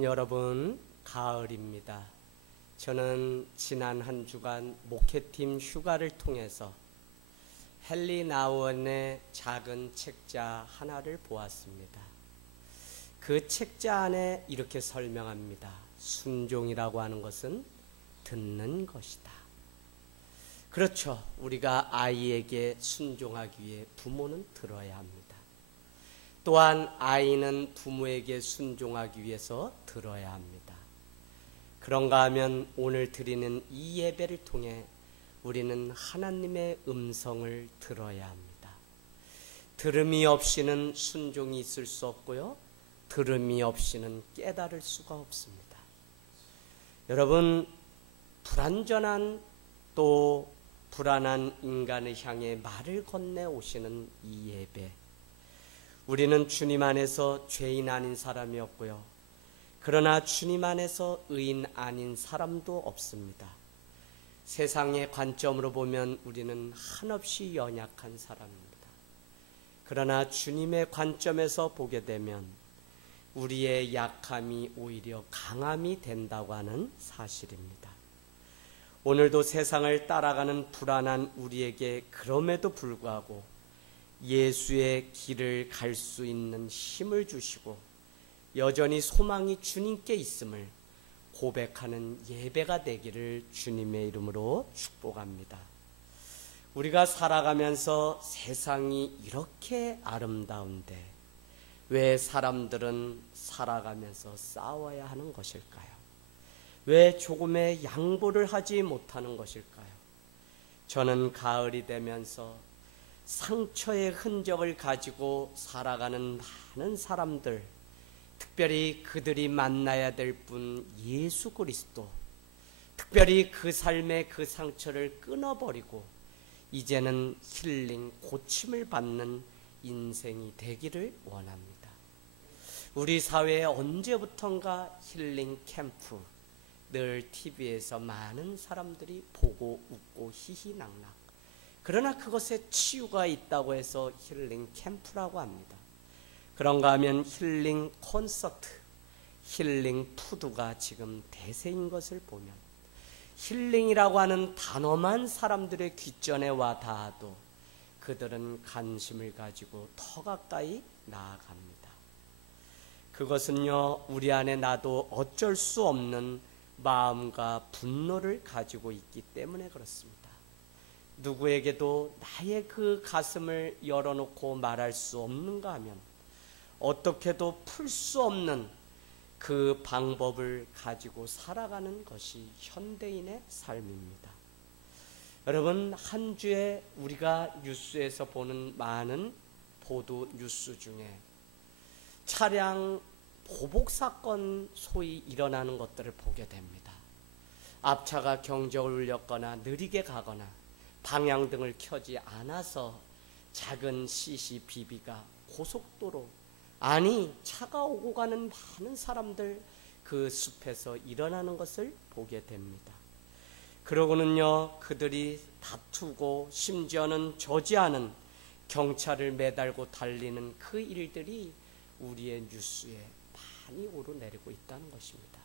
청년 여러분, 가을입니다. 저는 지난 한 주간 목회팀 휴가를 통해서 헨리 나우원의 작은 책자 하나를 보았습니다. 그 책자 안에 이렇게 설명합니다. 순종이라고 하는 것은 듣는 것이다. 그렇죠. 우리가 아이에게 순종하기 위해 부모는 들어야 합니다. 또한 아이는 부모에게 순종하기 위해서 들어야 합니다. 그런가 하면 오늘 드리는 이 예배를 통해 우리는 하나님의 음성을 들어야 합니다. 들음이 없이는 순종이 있을 수 없고요. 들음이 없이는 깨달을 수가 없습니다. 여러분, 불완전한 또 불안한 인간을 향해 말을 건네 오시는 이 예배, 우리는 주님 안에서 죄인 아닌 사람이었고요. 그러나 주님 안에서 의인 아닌 사람도 없습니다. 세상의 관점으로 보면 우리는 한없이 연약한 사람입니다. 그러나 주님의 관점에서 보게 되면 우리의 약함이 오히려 강함이 된다고 하는 사실입니다. 오늘도 세상을 따라가는 불안한 우리에게 그럼에도 불구하고 예수의 길을 갈 수 있는 힘을 주시고 여전히 소망이 주님께 있음을 고백하는 예배가 되기를 주님의 이름으로 축복합니다. 우리가 살아가면서 세상이 이렇게 아름다운데 왜 사람들은 살아가면서 싸워야 하는 것일까요? 왜 조금의 양보를 하지 못하는 것일까요? 저는 가을이 되면서 상처의 흔적을 가지고 살아가는 많은 사람들, 특별히 그들이 만나야 될 분 예수 그리스도, 특별히 그 삶의 그 상처를 끊어버리고 이제는 힐링, 고침을 받는 인생이 되기를 원합니다. 우리 사회에 언제부턴가 힐링 캠프, 늘 TV에서 많은 사람들이 보고 웃고 히히낙낙, 그러나 그것에 치유가 있다고 해서 힐링 캠프라고 합니다. 그런가 하면 힐링 콘서트, 힐링 푸드가 지금 대세인 것을 보면 힐링이라고 하는 단어만 사람들의 귓전에 와 닿아도 그들은 관심을 가지고 더 가까이 나아갑니다. 그것은요, 우리 안에 나도 어쩔 수 없는 마음과 분노를 가지고 있기 때문에 그렇습니다. 누구에게도 나의 그 가슴을 열어놓고 말할 수 없는가 하면 어떻게도 풀 수 없는 그 방법을 가지고 살아가는 것이 현대인의 삶입니다. 여러분, 한 주에 우리가 뉴스에서 보는 많은 보도 뉴스 중에 차량 보복 사건 소위 일어나는 것들을 보게 됩니다. 앞차가 경적을 울렸거나 느리게 가거나 방향등을 켜지 않아서 작은 CCTV가 고속도로, 아니 차가 오고 가는 많은 사람들 그 숲에서 일어나는 것을 보게 됩니다. 그러고는요, 그들이 다투고 심지어는 저지하는, 경찰을 매달고 달리는 그 일들이 우리의 뉴스에 많이 오르내리고 있다는 것입니다.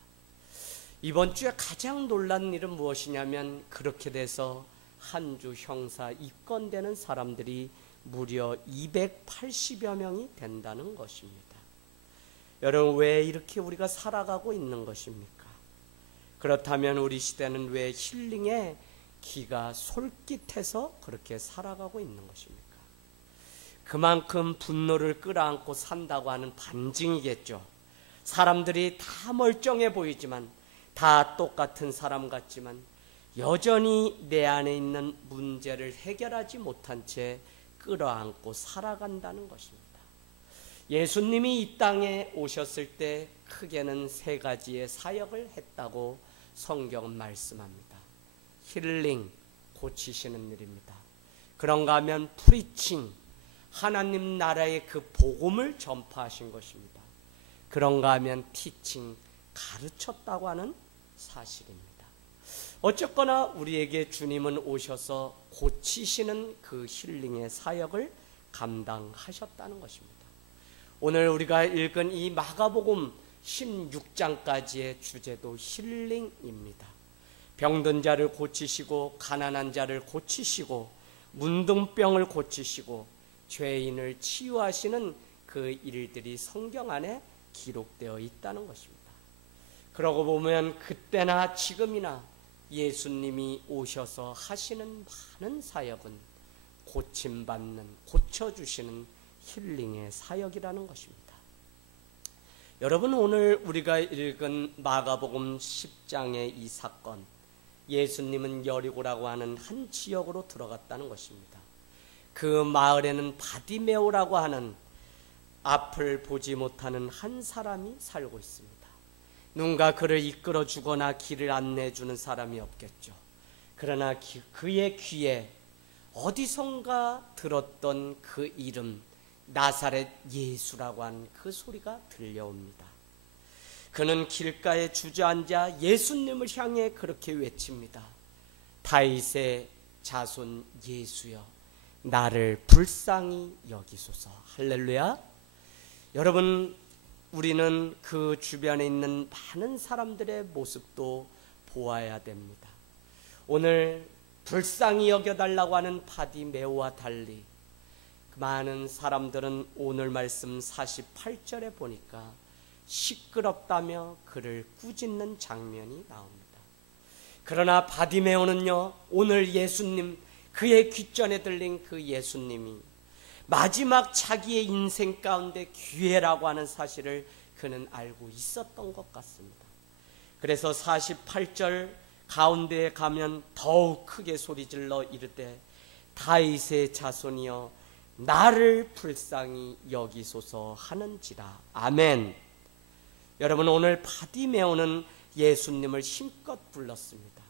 이번 주에 가장 놀란 일은 무엇이냐면 그렇게 돼서 한 주 형사 입건되는 사람들이 무려 280여 명이 된다는 것입니다. 여러분, 왜 이렇게 우리가 살아가고 있는 것입니까? 그렇다면 우리 시대는 왜 힐링에 기가 솔깃해서 그렇게 살아가고 있는 것입니까? 그만큼 분노를 끌어안고 산다고 하는 반증이겠죠. 사람들이 다 멀쩡해 보이지만, 다 똑같은 사람 같지만 여전히 내 안에 있는 문제를 해결하지 못한 채 끌어안고 살아간다는 것입니다. 예수님이 이 땅에 오셨을 때 크게는 세 가지의 사역을 했다고 성경은 말씀합니다. 힐링, 고치시는 일입니다. 그런가 하면 프리칭, 하나님 나라의 그 복음을 전파하신 것입니다. 그런가 하면 티칭, 가르쳤다고 하는 사실입니다. 어쨌거나 우리에게 주님은 오셔서 고치시는 그 힐링의 사역을 감당하셨다는 것입니다. 오늘 우리가 읽은 이 마가복음 16장까지의 주제도 힐링입니다. 병든 자를 고치시고 가난한 자를 고치시고 문둥병을 고치시고 죄인을 치유하시는 그 일들이 성경 안에 기록되어 있다는 것입니다. 그러고 보면 그때나 지금이나 예수님이 오셔서 하시는 많은 사역은 고침받는, 고쳐주시는 힐링의 사역이라는 것입니다. 여러분, 오늘 우리가 읽은 마가복음 10장의 이 사건, 예수님은 여리고라고 하는 한 지역으로 들어갔다는 것입니다. 그 마을에는 바디메오라고 하는 앞을 보지 못하는 한 사람이 살고 있습니다. 누군가 그를 이끌어 주거나 길을 안내해 주는 사람이 없겠죠. 그러나 그의 귀에 어디선가 들었던 그 이름, 나사렛 예수라고 하는 그 소리가 들려옵니다. 그는 길가에 주저앉아 예수님을 향해 그렇게 외칩니다. 다윗의 자손 예수여, 나를 불쌍히 여기소서. 할렐루야. 여러분, 우리는 그 주변에 있는 많은 사람들의 모습도 보아야 됩니다. 오늘 불쌍히 여겨달라고 하는 바디메오와 달리 많은 사람들은 오늘 말씀 48절에 보니까 시끄럽다며 그를 꾸짖는 장면이 나옵니다. 그러나 바디메오는요, 오늘 예수님, 그의 귓전에 들린 그 예수님이 마지막 자기의 인생 가운데 기회라고 하는 사실을 그는 알고 있었던 것 같습니다. 그래서 48절 가운데에 가면 더욱 크게 소리질러 이르되 다윗의 자손이여 나를 불쌍히 여기소서 하는지라. 아멘. 여러분, 오늘 바디메오는 예수님을 힘껏 불렀습니다.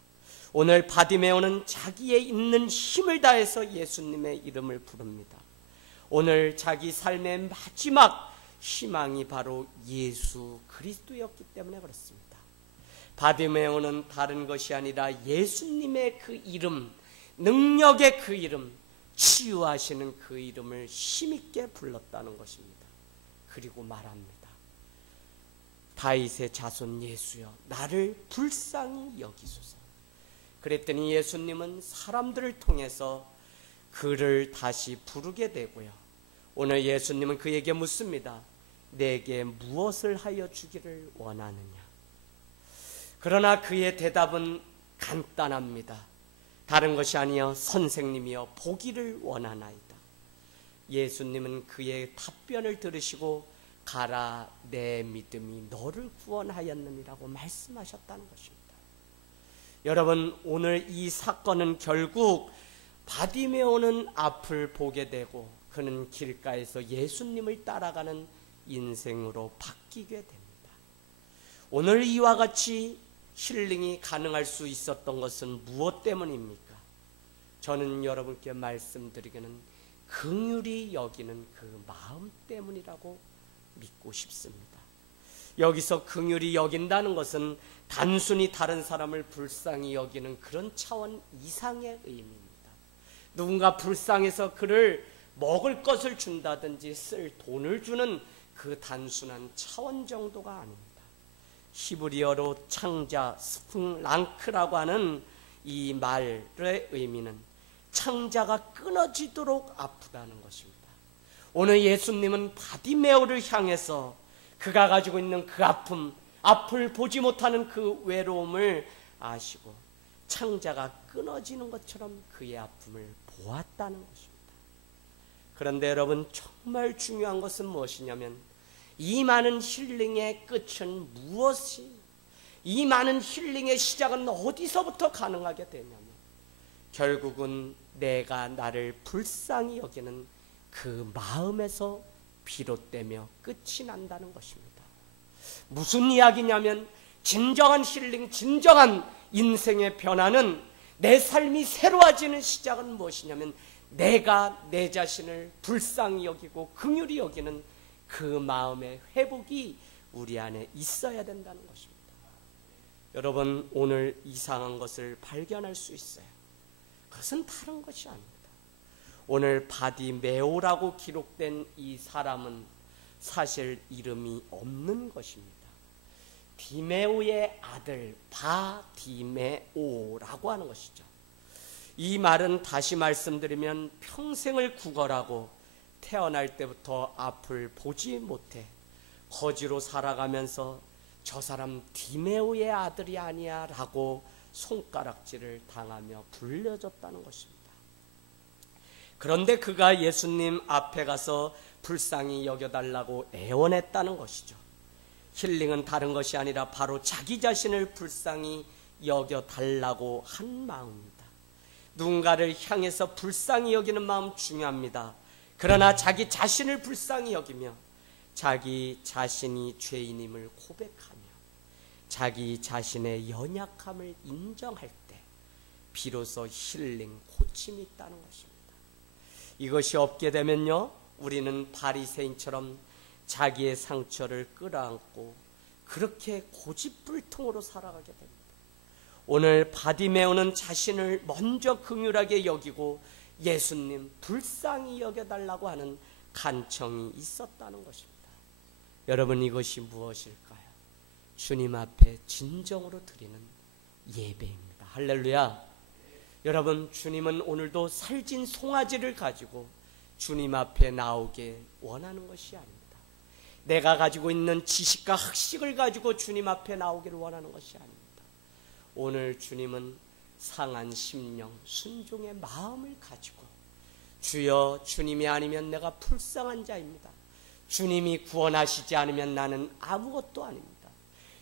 오늘 바디메오는 자기의 있는 힘을 다해서 예수님의 이름을 부릅니다. 오늘 자기 삶의 마지막 희망이 바로 예수 그리스도였기 때문에 그렇습니다. 바디메오는 다른 것이 아니라 예수님의 그 이름, 능력의 그 이름, 치유하시는 그 이름을 힘있게 불렀다는 것입니다. 그리고 말합니다. 다윗의 자손 예수여, 나를 불쌍히 여기소서. 그랬더니 예수님은 사람들을 통해서 그를 다시 부르게 되고요. 오늘 예수님은 그에게 묻습니다. 내게 무엇을 하여 주기를 원하느냐? 그러나 그의 대답은 간단합니다. 다른 것이 아니여 선생님이여 보기를 원하나이다. 예수님은 그의 답변을 들으시고 가라, 내 믿음이 너를 구원하였느니라고 말씀하셨다는 것입니다. 여러분, 오늘 이 사건은 결국 바디메오는 앞을 보게 되고 그는 길가에서 예수님을 따라가는 인생으로 바뀌게 됩니다. 오늘 이와 같이 힐링이 가능할 수 있었던 것은 무엇 때문입니까? 저는 여러분께 말씀드리기는 긍휼히 여기는 그 마음 때문이라고 믿고 싶습니다. 여기서 긍휼히 여긴다는 것은 단순히 다른 사람을 불쌍히 여기는 그런 차원 이상의 의미입니다. 누군가 불쌍해서 그를 먹을 것을 준다든지 쓸 돈을 주는 그 단순한 차원 정도가 아닙니다. 히브리어로 창자, 스풍랑크라고 하는 이 말의 의미는 창자가 끊어지도록 아프다는 것입니다. 오늘 예수님은 바디메오를 향해서 그가 가지고 있는 그 아픔, 앞을 보지 못하는 그 외로움을 아시고 창자가 끊어지는 것처럼 그의 아픔을 보았다는 것입니다. 그런데 여러분, 정말 중요한 것은 무엇이냐면 이 많은 힐링의 끝은 무엇이, 이 많은 힐링의 시작은 어디서부터 가능하게 되냐면 결국은 내가 나를 불쌍히 여기는 그 마음에서 비롯되며 끝이 난다는 것입니다. 무슨 이야기냐면 진정한 힐링, 진정한 인생의 변화는, 내 삶이 새로워지는 시작은 무엇이냐면 내가 내 자신을 불쌍히 여기고 긍휼히 여기는 그 마음의 회복이 우리 안에 있어야 된다는 것입니다. 여러분, 오늘 이상한 것을 발견할 수 있어요. 그것은 다른 것이 아닙니다. 오늘 바디메오라고 기록된 이 사람은 사실 이름이 없는 것입니다. 디메오의 아들 바디메오라고 하는 것이죠. 이 말은 다시 말씀드리면 평생을 구걸하고 태어날 때부터 앞을 보지 못해 거지로 살아가면서 저 사람 디메오의 아들이 아니야 라고 손가락질을 당하며 불려졌다는 것입니다. 그런데 그가 예수님 앞에 가서 불쌍히 여겨달라고 애원했다는 것이죠. 힐링은 다른 것이 아니라 바로 자기 자신을 불쌍히 여겨달라고 한 마음입니다. 누군가를 향해서 불쌍히 여기는 마음 중요합니다. 그러나 자기 자신을 불쌍히 여기며 자기 자신이 죄인임을 고백하며 자기 자신의 연약함을 인정할 때 비로소 힐링, 고침이 있다는 것입니다. 이것이 없게 되면요, 우리는 바리새인처럼 자기의 상처를 끌어안고 그렇게 고집불통으로 살아가게 됩니다. 오늘 바디메오는 자신을 먼저 긍휼하게 여기고 예수님 불쌍히 여겨달라고 하는 간청이 있었다는 것입니다. 여러분, 이것이 무엇일까요? 주님 앞에 진정으로 드리는 예배입니다. 할렐루야. 여러분, 주님은 오늘도 살찐 송아지를 가지고 주님 앞에 나오게 원하는 것이 아닙니다. 내가 가지고 있는 지식과 학식을 가지고 주님 앞에 나오기를 원하는 것이 아닙니다. 오늘 주님은 상한 심령, 순종의 마음을 가지고 주여, 주님이 아니면 내가 불쌍한 자입니다. 주님이 구원하시지 않으면 나는 아무것도 아닙니다.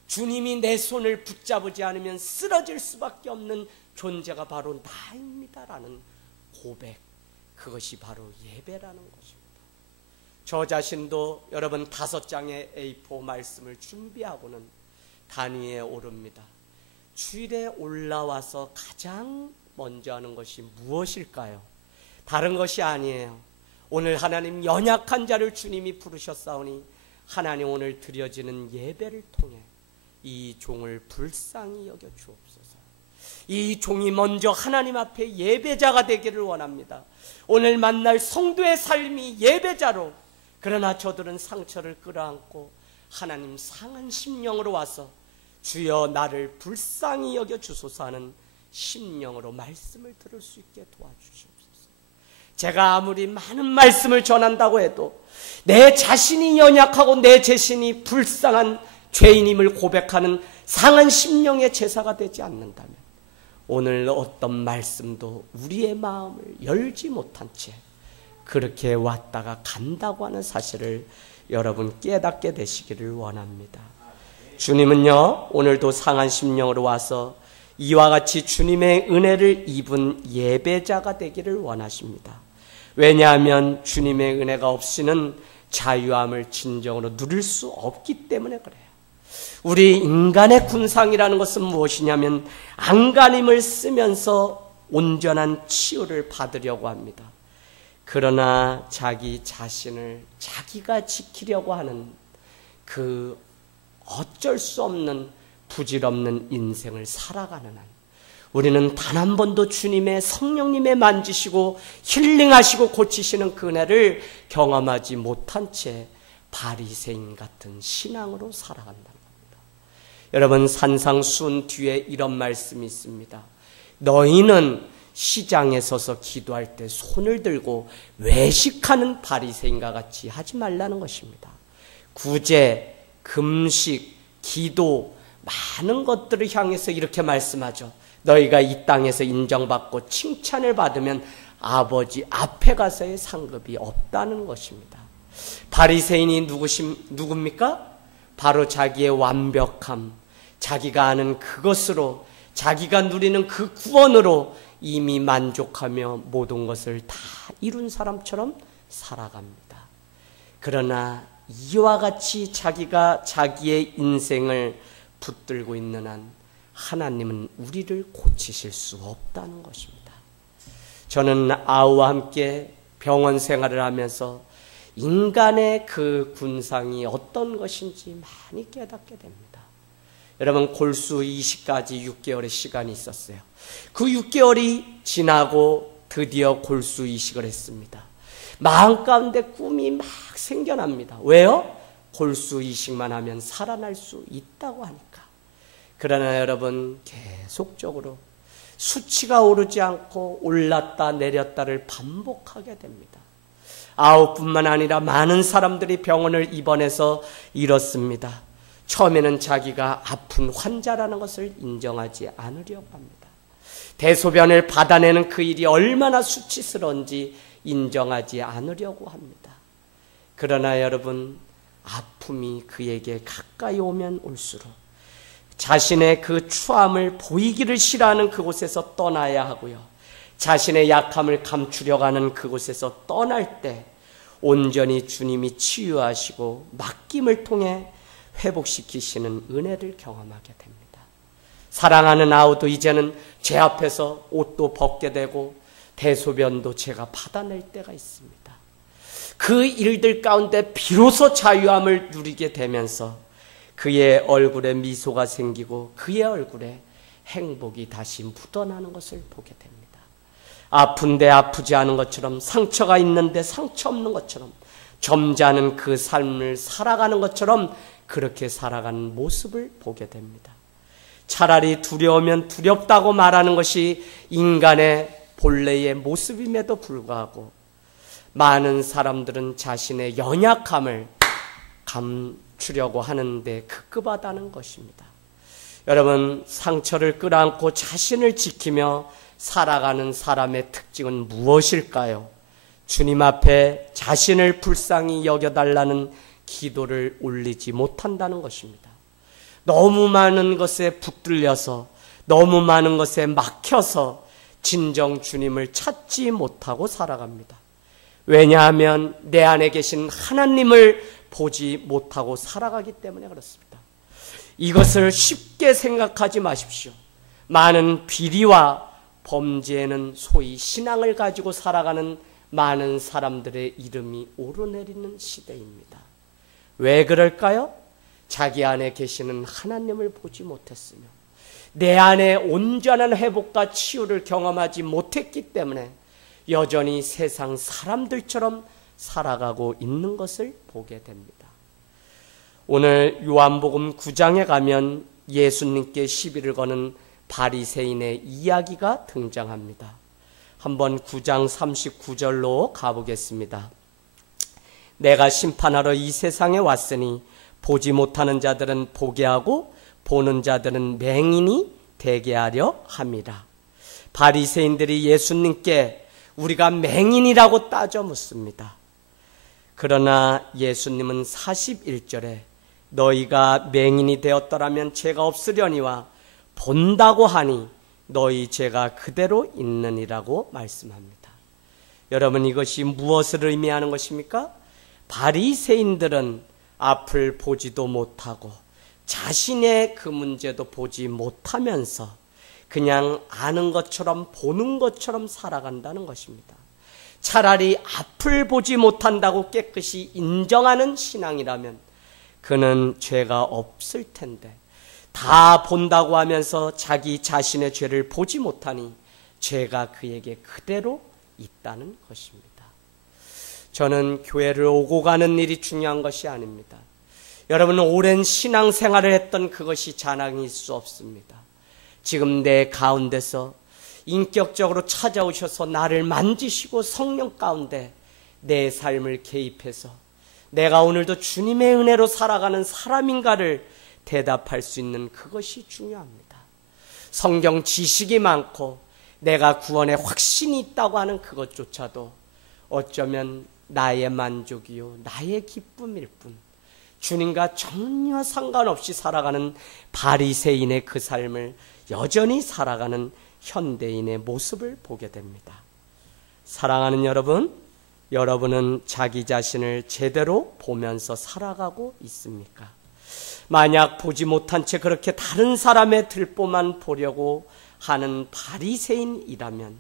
주님이 내 손을 붙잡지 않으면 쓰러질 수밖에 없는 존재가 바로 나입니다라는 고백, 그것이 바로 예배라는 것입니다. 저 자신도 여러분 5장의 A4 말씀을 준비하고는 단위에 오릅니다. 주일에 올라와서 가장 먼저 하는 것이 무엇일까요? 다른 것이 아니에요. 오늘 하나님 연약한 자를 주님이 부르셨사오니 하나님 오늘 드려지는 예배를 통해 이 종을 불쌍히 여겨 주옵소서. 이 종이 먼저 하나님 앞에 예배자가 되기를 원합니다. 오늘 만날 성도의 삶이 예배자로, 그러나 저들은 상처를 끌어안고 하나님 상한 심령으로 와서 주여 나를 불쌍히 여겨 주소서 하는 심령으로 말씀을 들을 수 있게 도와주시옵소서. 제가 아무리 많은 말씀을 전한다고 해도 내 자신이 연약하고 내 자신이 불쌍한 죄인임을 고백하는 상한 심령의 제사가 되지 않는다면 오늘 어떤 말씀도 우리의 마음을 열지 못한 채 그렇게 왔다가 간다고 하는 사실을 여러분 깨닫게 되시기를 원합니다. 주님은요, 오늘도 상한 심령으로 와서 이와 같이 주님의 은혜를 입은 예배자가 되기를 원하십니다. 왜냐하면 주님의 은혜가 없이는 자유함을 진정으로 누릴 수 없기 때문에 그래요. 우리 인간의 군상이라는 것은 무엇이냐면 안간힘을 쓰면서 온전한 치유를 받으려고 합니다. 그러나 자기 자신을 자기가 지키려고 하는 그 어쩔 수 없는 부질없는 인생을 살아가는 한 우리는 단 한 번도 주님의 성령님의 만지시고 힐링하시고 고치시는 그 은혜를 경험하지 못한 채 바리새인 같은 신앙으로 살아간다는 겁니다. 여러분, 산상수훈 뒤에 이런 말씀이 있습니다. 너희는 시장에 서서 기도할 때 손을 들고 외식하는 바리새인과 같이 하지 말라는 것입니다. 구제, 금식, 기도, 많은 것들을 향해서 이렇게 말씀하죠. 너희가 이 땅에서 인정받고 칭찬을 받으면 아버지 앞에 가서의 상급이 없다는 것입니다. 바리새인이 누굽니까? 바로 자기의 완벽함, 자기가 아는 그것으로, 자기가 누리는 그 구원으로 이미 만족하며 모든 것을 다 이룬 사람처럼 살아갑니다. 그러나 이와 같이 자기가 자기의 인생을 붙들고 있는 한 하나님은 우리를 고치실 수 없다는 것입니다. 저는 아우와 함께 병원 생활을 하면서 인간의 그 군상이 어떤 것인지 많이 깨닫게 됩니다. 여러분, 골수 이식까지 6개월의 시간이 있었어요. 그 6개월이 지나고 드디어 골수 이식을 했습니다. 마음 가운데 꿈이 막 생겨납니다. 왜요? 골수 이식만 하면 살아날 수 있다고 하니까. 그러나 여러분, 계속적으로 수치가 오르지 않고 올랐다 내렸다를 반복하게 됩니다. 9뿐만 아니라 많은 사람들이 병원을 입원해서 이렇습니다. 처음에는 자기가 아픈 환자라는 것을 인정하지 않으려고 합니다. 대소변을 받아내는 그 일이 얼마나 수치스러운지 인정하지 않으려고 합니다. 그러나 여러분, 아픔이 그에게 가까이 오면 올수록 자신의 그 추함을 보이기를 싫어하는 그곳에서 떠나야 하고요. 자신의 약함을 감추려고 하는 그곳에서 떠날 때 온전히 주님이 치유하시고 맡김을 통해 회복시키시는 은혜를 경험하게 됩니다. 사랑하는 아우도 이제는 제 앞에서 옷도 벗게 되고 대소변도 제가 받아낼 때가 있습니다. 그 일들 가운데 비로소 자유함을 누리게 되면서 그의 얼굴에 미소가 생기고 그의 얼굴에 행복이 다시 묻어나는 것을 보게 됩니다. 아픈데 아프지 않은 것처럼, 상처가 있는데 상처 없는 것처럼, 점잖은 그 삶을 살아가는 것처럼 그렇게 살아가는 모습을 보게 됩니다. 차라리 두려우면 두렵다고 말하는 것이 인간의 본래의 모습임에도 불구하고 많은 사람들은 자신의 연약함을 감추려고 하는데 급급하다는 것입니다. 여러분, 상처를 끌어안고 자신을 지키며 살아가는 사람의 특징은 무엇일까요? 주님 앞에 자신을 불쌍히 여겨달라는 기도를 올리지 못한다는 것입니다. 너무 많은 것에 붙들려서, 너무 많은 것에 막혀서 진정 주님을 찾지 못하고 살아갑니다. 왜냐하면 내 안에 계신 하나님을 보지 못하고 살아가기 때문에 그렇습니다. 이것을 쉽게 생각하지 마십시오. 많은 비리와 범죄에는 소위 신앙을 가지고 살아가는 많은 사람들의 이름이 오르내리는 시대입니다. 왜 그럴까요? 자기 안에 계시는 하나님을 보지 못했으며 내 안에 온전한 회복과 치유를 경험하지 못했기 때문에 여전히 세상 사람들처럼 살아가고 있는 것을 보게 됩니다. 오늘 요한복음 9장에 가면 예수님께 시비를 거는 바리새인의 이야기가 등장합니다. 한번 9장 39절로 가보겠습니다. 내가 심판하러 이 세상에 왔으니 보지 못하는 자들은 보게 하고 보는 자들은 맹인이 되게 하려 함이라. 바리새인들이 예수님께 우리가 맹인이라고 따져 묻습니다. 그러나 예수님은 41절에 너희가 맹인이 되었더라면 죄가 없으려니와 본다고 하니 너희 죄가 그대로 있느니라고 말씀합니다. 여러분, 이것이 무엇을 의미하는 것입니까? 바리새인들은 앞을 보지도 못하고 자신의 그 문제도 보지 못하면서 그냥 아는 것처럼 보는 것처럼 살아간다는 것입니다. 차라리 앞을 보지 못한다고 깨끗이 인정하는 신앙이라면 그는 죄가 없을 텐데, 다 본다고 하면서 자기 자신의 죄를 보지 못하니 죄가 그에게 그대로 있다는 것입니다. 저는 교회를 오고 가는 일이 중요한 것이 아닙니다. 여러분은 오랜 신앙생활을 했던 그것이 자랑일 수 없습니다. 지금 내 가운데서 인격적으로 찾아오셔서 나를 만지시고 성령 가운데 내 삶을 개입해서 내가 오늘도 주님의 은혜로 살아가는 사람인가를 대답할 수 있는 그것이 중요합니다. 성경 지식이 많고 내가 구원에 확신이 있다고 하는 그것조차도 어쩌면 나의 만족이요 나의 기쁨일 뿐, 주님과 전혀 상관없이 살아가는 바리새인의 그 삶을 여전히 살아가는 현대인의 모습을 보게 됩니다. 사랑하는 여러분, 여러분은 자기 자신을 제대로 보면서 살아가고 있습니까? 만약 보지 못한 채 그렇게 다른 사람의 들보만 보려고 하는 바리새인이라면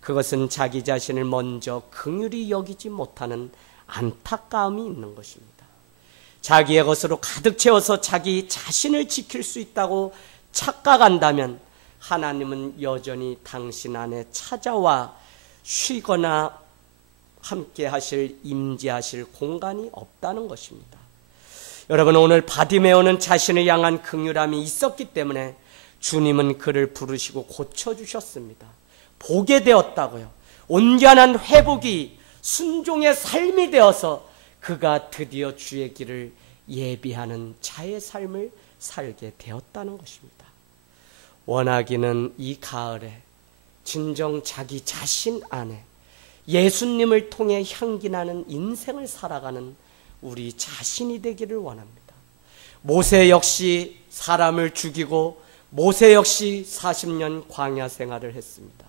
그것은 자기 자신을 먼저 긍휼히 여기지 못하는 안타까움이 있는 것입니다. 자기의 것으로 가득 채워서 자기 자신을 지킬 수 있다고 착각한다면 하나님은 여전히 당신 안에 찾아와 쉬거나 함께 하실, 임재하실 공간이 없다는 것입니다. 여러분, 오늘 바디메오는 자신을 향한 긍휼함이 있었기 때문에 주님은 그를 부르시고 고쳐주셨습니다. 보게 되었다고요. 온전한 회복이 순종의 삶이 되어서 그가 드디어 주의 길을 예비하는 자의 삶을 살게 되었다는 것입니다. 원하기는 이 가을에 진정 자기 자신 안에 예수님을 통해 향기나는 인생을 살아가는 우리 자신이 되기를 원합니다. 모세 역시 사람을 죽이고 모세 역시 40년 광야 생활을 했습니다.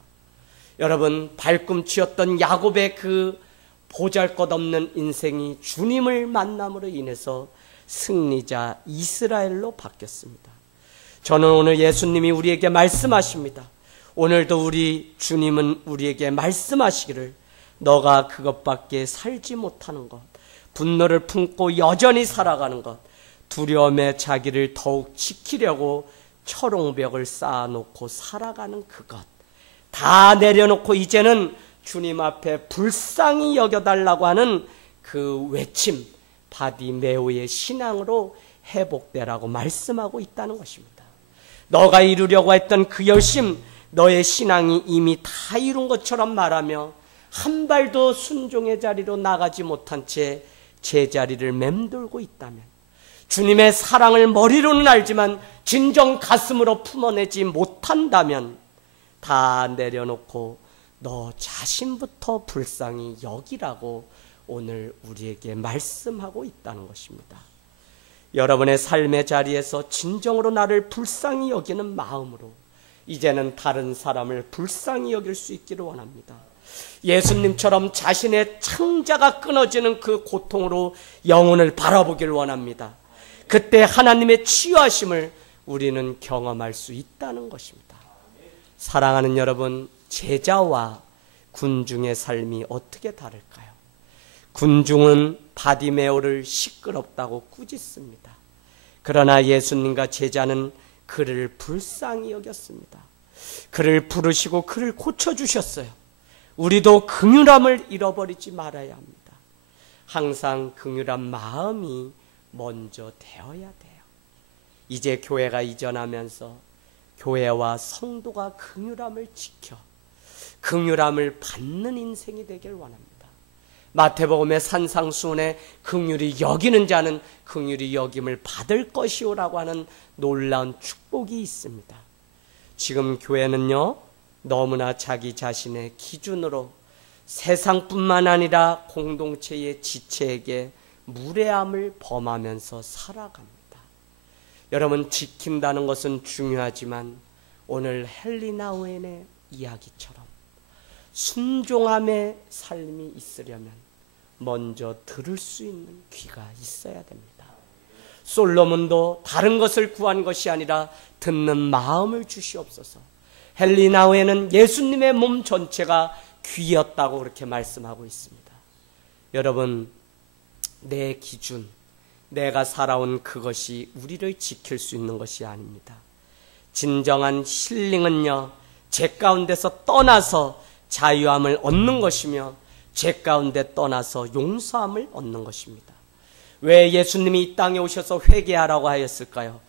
여러분, 발꿈치였던 야곱의 그 보잘것없는 인생이 주님을 만남으로 인해서 승리자 이스라엘로 바뀌었습니다. 저는 오늘 예수님이 우리에게 말씀하십니다. 오늘도 우리 주님은 우리에게 말씀하시기를 너가 그것밖에 살지 못하는 것, 분노를 품고 여전히 살아가는 것, 두려움에 자기를 더욱 지키려고 철옹벽을 쌓아놓고 살아가는 그것 다 내려놓고 이제는 주님 앞에 불쌍히 여겨달라고 하는 그 외침, 바디메오의 신앙으로 회복되라고 말씀하고 있다는 것입니다. 너가 이루려고 했던 그 열심, 너의 신앙이 이미 다 이룬 것처럼 말하며 한 발도 순종의 자리로 나가지 못한 채 제자리를 맴돌고 있다면, 주님의 사랑을 머리로는 알지만 진정 가슴으로 품어내지 못한다면 다 내려놓고 너 자신부터 불쌍히 여기라고 오늘 우리에게 말씀하고 있다는 것입니다. 여러분의 삶의 자리에서 진정으로 나를 불쌍히 여기는 마음으로 이제는 다른 사람을 불쌍히 여길 수 있기를 원합니다. 예수님처럼 자신의 창자가 끊어지는 그 고통으로 영혼을 바라보길 원합니다. 그때 하나님의 치유하심을 우리는 경험할 수 있다는 것입니다. 사랑하는 여러분, 제자와 군중의 삶이 어떻게 다를까요? 군중은 바디메오를 시끄럽다고 꾸짖습니다. 그러나 예수님과 제자는 그를 불쌍히 여겼습니다. 그를 부르시고 그를 고쳐주셨어요. 우리도 긍휼함을 잃어버리지 말아야 합니다. 항상 긍휼한 마음이 먼저 되어야 돼요. 이제 교회가 이전하면서 교회와 성도가 긍휼함을 지켜 긍휼함을 받는 인생이 되길 원합니다. 마태복음의 산상수훈에 긍휼히 여기는 자는 긍휼히 여김을 받을 것이오라고 하는 놀라운 축복이 있습니다. 지금 교회는요, 너무나 자기 자신의 기준으로 세상뿐만 아니라 공동체의 지체에게 무례함을 범하면서 살아갑니다. 여러분, 지킨다는 것은 중요하지만 오늘 헨리 나우엔의 이야기처럼 순종함의 삶이 있으려면 먼저 들을 수 있는 귀가 있어야 됩니다. 솔로몬도 다른 것을 구한 것이 아니라 듣는 마음을 주시옵소서. 헨리 나우엔은 예수님의 몸 전체가 귀였다고 그렇게 말씀하고 있습니다. 여러분, 내 기준, 내가 살아온 그것이 우리를 지킬 수 있는 것이 아닙니다. 진정한 힐링은요, 죄 가운데서 떠나서 자유함을 얻는 것이며 죄 가운데 떠나서 용서함을 얻는 것입니다. 왜 예수님이 이 땅에 오셔서 회개하라고 하였을까요?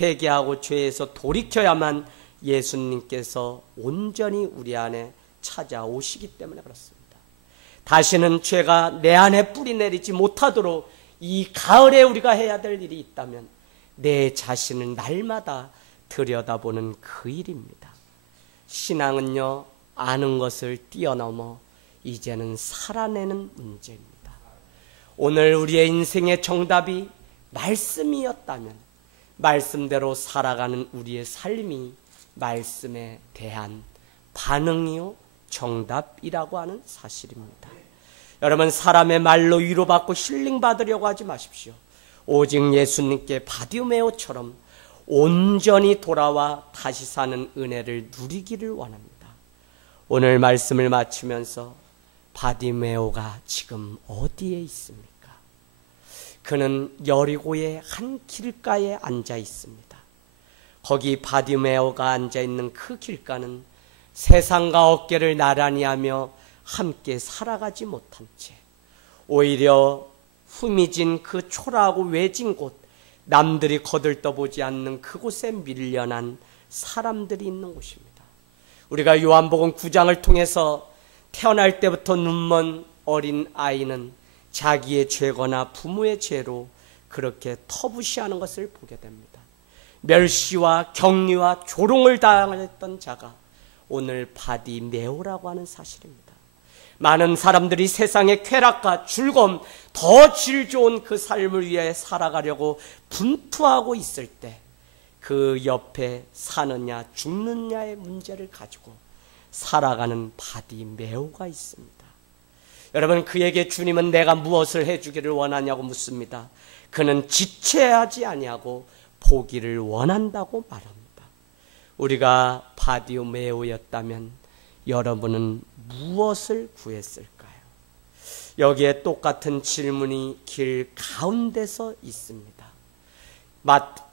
회개하고 죄에서 돌이켜야만 예수님께서 온전히 우리 안에 찾아오시기 때문에 그렇습니다. 다시는 죄가 내 안에 뿌리 내리지 못하도록 이 가을에 우리가 해야 될 일이 있다면 내 자신을 날마다 들여다보는 그 일입니다. 신앙은요, 아는 것을 뛰어넘어 이제는 살아내는 문제입니다. 오늘 우리의 인생의 정답이 말씀이었다면 말씀대로 살아가는 우리의 삶이 말씀에 대한 반응이요 정답이라고 하는 사실입니다. 여러분, 사람의 말로 위로받고 힐링받으려고 하지 마십시오. 오직 예수님께 바디메오처럼 온전히 돌아와 다시 사는 은혜를 누리기를 원합니다. 오늘 말씀을 마치면서 바디메오가 지금 어디에 있습니까? 그는 여리고의 한 길가에 앉아 있습니다. 거기 바디메오가 앉아 있는 그 길가는 세상과 어깨를 나란히 하며 함께 살아가지 못한 채 오히려 후미진 그 초라하고 외진 곳, 남들이 거들떠보지 않는 그곳에 밀려난 사람들이 있는 곳입니다. 우리가 요한복음 9장을 통해서 태어날 때부터 눈먼 어린 아이는 자기의 죄거나 부모의 죄로 그렇게 터부시하는 것을 보게 됩니다. 멸시와 격리와 조롱을 당했던 자가 오늘 바디메오라고 하는 사실입니다. 많은 사람들이 세상의 쾌락과 즐거움, 더 질 좋은 그 삶을 위해 살아가려고 분투하고 있을 때 그 옆에 사느냐 죽느냐의 문제를 가지고 살아가는 바디메오가 있습니다. 여러분, 그에게 주님은 내가 무엇을 해주기를 원하냐고 묻습니다. 그는 지체하지 아니하고 보기를 원한다고 말합니다. 우리가 바디메오였다면 여러분은 무엇을 구했을까요? 여기에 똑같은 질문이 길 가운데서 있습니다.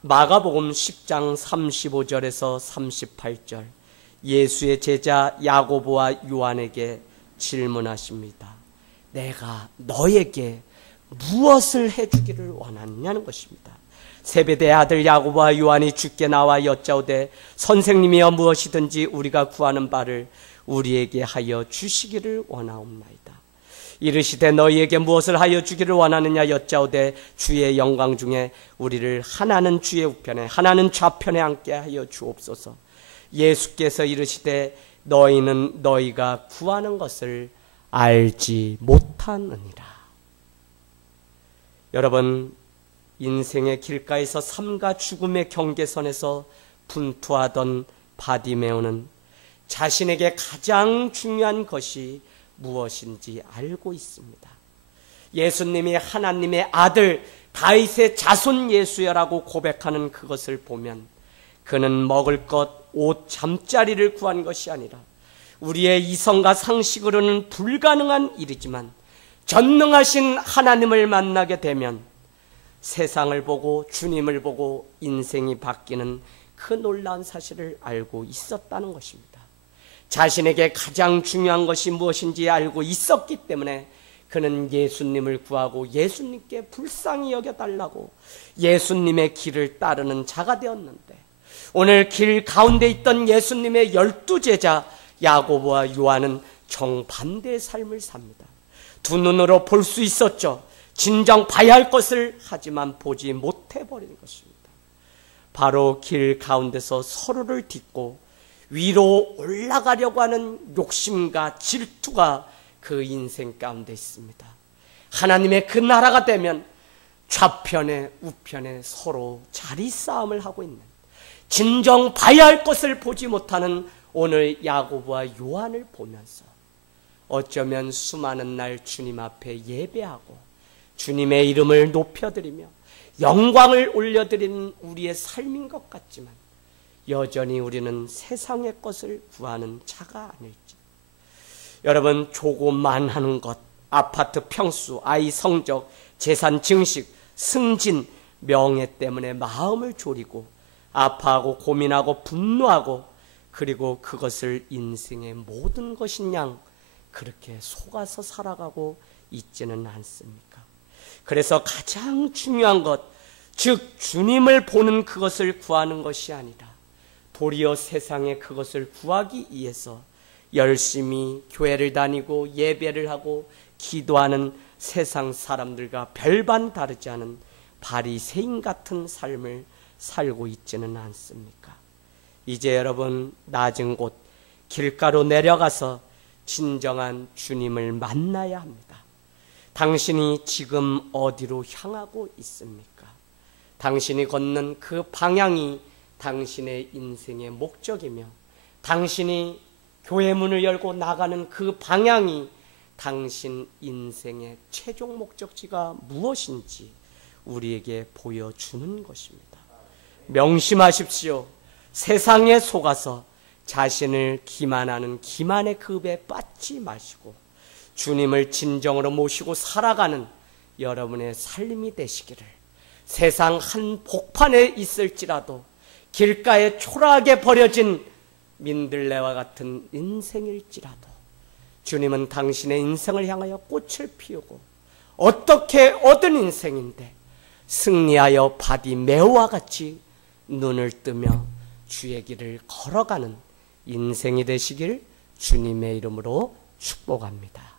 마가복음 10장 35절에서 38절, 예수의 제자 야고보와 요한에게 질문하십니다. 내가 너에게 무엇을 해주기를 원하느냐는 것입니다. 세베대의 아들 야고보와 요한이 주께 나와 여짜오되 선생님이여 무엇이든지 우리가 구하는 바를 우리에게 하여 주시기를 원하옵나이다. 이르시되 너희에게 무엇을 하여 주기를 원하느냐 여짜오되 주의 영광 중에 우리를 하나는 주의 우편에 하나는 좌편에 앉게 하여 주옵소서. 예수께서 이르시되 너희는 너희가 구하는 것을 알지 못하느니라. 여러분, 인생의 길가에서 삶과 죽음의 경계선에서 분투하던 바디메오는 자신에게 가장 중요한 것이 무엇인지 알고 있습니다. 예수님이 하나님의 아들 다윗의 자손 예수여라고 고백하는 그것을 보면 그는 먹을 것, 옷, 잠자리를 구한 것이 아니라 우리의 이성과 상식으로는 불가능한 일이지만 전능하신 하나님을 만나게 되면 세상을 보고 주님을 보고 인생이 바뀌는 그 놀라운 사실을 알고 있었다는 것입니다. 자신에게 가장 중요한 것이 무엇인지 알고 있었기 때문에 그는 예수님을 구하고 예수님께 불쌍히 여겨달라고 예수님의 길을 따르는 자가 되었는데, 오늘 길 가운데 있던 예수님의 12제자 야고보와 요한은 정반대의 삶을 삽니다. 두 눈으로 볼 수 있었죠. 진정 봐야 할 것을 하지만 보지 못해버리는 것입니다. 바로 길 가운데서 서로를 딛고 위로 올라가려고 하는 욕심과 질투가 그 인생 가운데 있습니다. 하나님의 그 나라가 되면 좌편에 우편에 서로 자리 싸움을 하고 있는, 진정 봐야 할 것을 보지 못하는 오늘 야고보와 요한을 보면서 어쩌면 수많은 날 주님 앞에 예배하고 주님의 이름을 높여드리며 영광을 올려드리는 우리의 삶인 것 같지만 여전히 우리는 세상의 것을 구하는 자가 아닐지. 여러분, 조고만하는 것, 아파트 평수, 아이 성적, 재산 증식, 승진, 명예 때문에 마음을 졸이고 아파하고 고민하고 분노하고, 그리고 그것을 인생의 모든 것인 양 그렇게 속아서 살아가고 있지는 않습니까? 그래서 가장 중요한 것, 즉 주님을 보는 그것을 구하는 것이 아니라 도리어 세상에 그것을 구하기 위해서 열심히 교회를 다니고 예배를 하고 기도하는 세상 사람들과 별반 다르지 않은 바리새인 같은 삶을 살고 있지는 않습니까? 이제 여러분, 낮은 곳 길가로 내려가서 진정한 주님을 만나야 합니다. 당신이 지금 어디로 향하고 있습니까? 당신이 걷는 그 방향이 당신의 인생의 목적이며, 당신이 교회 문을 열고 나가는 그 방향이 당신 인생의 최종 목적지가 무엇인지 우리에게 보여주는 것입니다. 명심하십시오. 세상에 속아서 자신을 기만하는 기만의 급에 빠지지 마시고 주님을 진정으로 모시고 살아가는 여러분의 삶이 되시기를, 세상 한 복판에 있을지라도 길가에 초라하게 버려진 민들레와 같은 인생일지라도 주님은 당신의 인생을 향하여 꽃을 피우고 어떻게 얻은 인생인데 승리하여 바디메오와 같이 눈을 뜨며 주의 길을 걸어가는 인생이 되시길 주님의 이름으로 축복합니다.